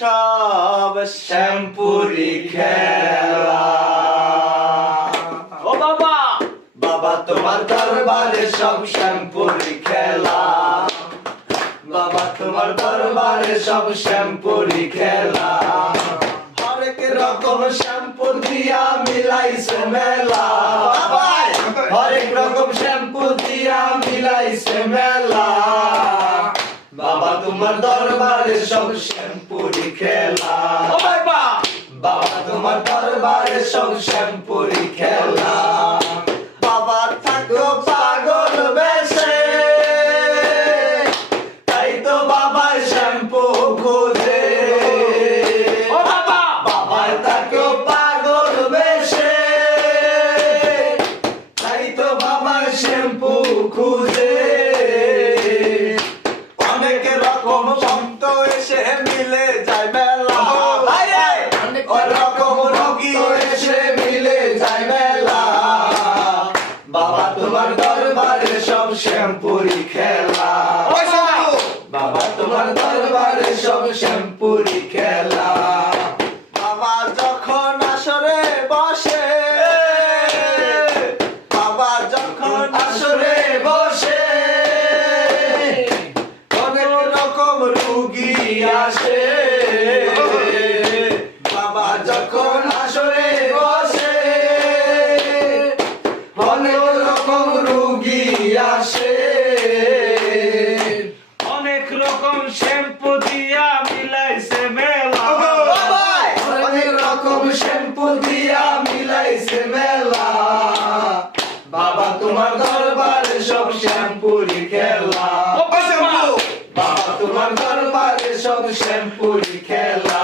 সব শ্যাম্পুরি খেলা। ও বাবা, বাবা তোমার দরবারে সব শ্যাম্পুরি খেলা। বাবা তোমার দরবারে সব শ্যাম্পুরি খেলা। হরেক রকম শ্যাম্পু দিয়া মিলাইছে মেলা। হরেক রকম শ্যাম্পু দিয়া মিলাইছে মেলা। বাবা তোমার দরবারে সব শ্যাম্পুরি খেলা। ও বাবা, বাবা তোমার দরবারে সব শ্যাম্পুরি খেলা। বাবা থাকো পাগল বেশে, তাই তো বাবা শ্যাম্পু খোঁজে। ও বাবা, বাবা থাকো পাগল বেশে, তাই তো বাবা শ্যাম্পু খুঁজে। অনেক রকম শব্দ এসে মিলে যায় মেলা। অনেক রকম রোগী এসে মিলে যায় মেলা। বাবা তোমার দরবারে সব শ্যাম্পুরি খেলা। বাবা তোমার দরবারে সব শ্যাম্পুরি খেলা। বাবা যখন আসরে বসে, বাবা যখন আসরে বসে, অনেক রকম রোগী আসে। বাবা যখন আসরে বসে, অনেক রকম রোগী আসে। অনেক রকম শ্যাম্পু দিয়া মিলাইছে মেলা। অনেক রকম শ্যাম্পু দিয়া মিলাইছে মেলা। বাবা তোমার দরবারে সব শ্যাম্পুরি খেলা। বাবা তোমার দরবারে সব শ্যাম্পুরি খেলা।